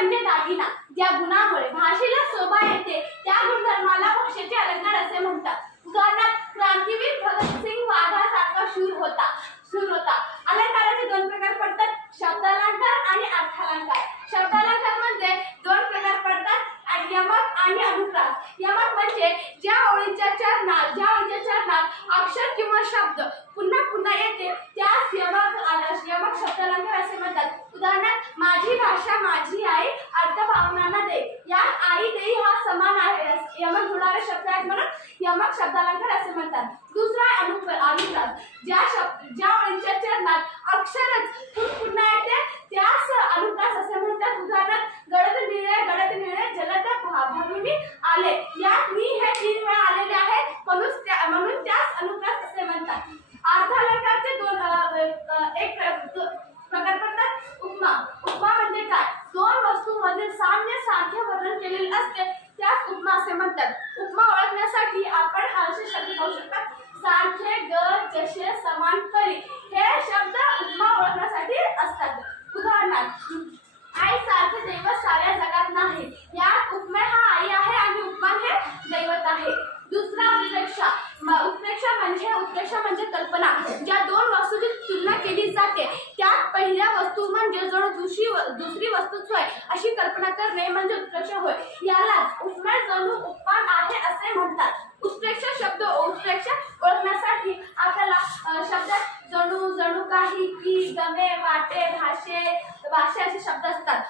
म्हणजे दागिना. ज्या गुणामुळे भाषेला शोभा येते त्या गुणधर्माला भाषेचे अलंकार असे म्हणतात. उदाहरणार्थ क्रांतीवीर भगतसिंग वाघासारखा शूर होता. अलंकाराचे दोन प्रकार पडतात, शब्दालंकार आणि अर्थालंकार. शब्दालंकार म्हणजे दोन प्रकार पडतात, यमक आणि अनुप्रास. यमक म्हणजे ज्या ओळीच्या चरणात अक्षर किंवा शब्द पुन्हा पुन्हा येते त्यास यमक शब्दालंकार असे म्हणतात. उदाहरणार्थ माझी भाषा माझी आई अर्थभावनांना दे. यात आई देई हा समान आहे यमक जुळणारे शब्द आहेत म्हणून यमक शब्दालंकार असे म्हणतात. दुसरा अनुप्रास, ज्या ओळीच्या चरणात अक्षरच पुन्हा येते त्यास अनुप्रास असे म्हणतात. उदाहरणार्थ गडद निळे जलद भरून आले. यात मी हे 3 वेळा आलेले आहेत म्हणून त्यास अनुप्रास असे म्हणतात. अर्थालंकारचे एक प्रकार पडतात, उपमा. उपमा म्हणजे काय? दोन वस्तूंमधील साम्य सारखे वर्णन केलेले असते त्यास उपमा असे म्हणतात. उपमा ओळखण्यासाठी आपण असे शब्द पाहू शकता, सारखे, जसे, समान, परी. हे शब्द उपमा ओळखण्यासाठी असतात. उदाहरणार्थ आई सारखे दैवत साऱ्या जगात नाही. यात उपमेय हा आई आहे आणि उपमान हे दैवत आहे. दुसरा उत्प्रेक्षा म्हणजे कल्पना. ज्या दोन वस्तूंची तुलना केली जाते त्यात पहिल्या वस्तू म्हणजे जणू दुसरी वस्तूच होय अशी कल्पना करणे म्हणजे उत्प्रेक्षा होय. यालाच उपमेय जणू उपमान आहे असे म्हणतात. उत्प्रेक्षा ओळखण्यासाठी आपल्याला शब्दात जणू, काही, की, गमे, वाटे, भाषा असे शब्द असतात.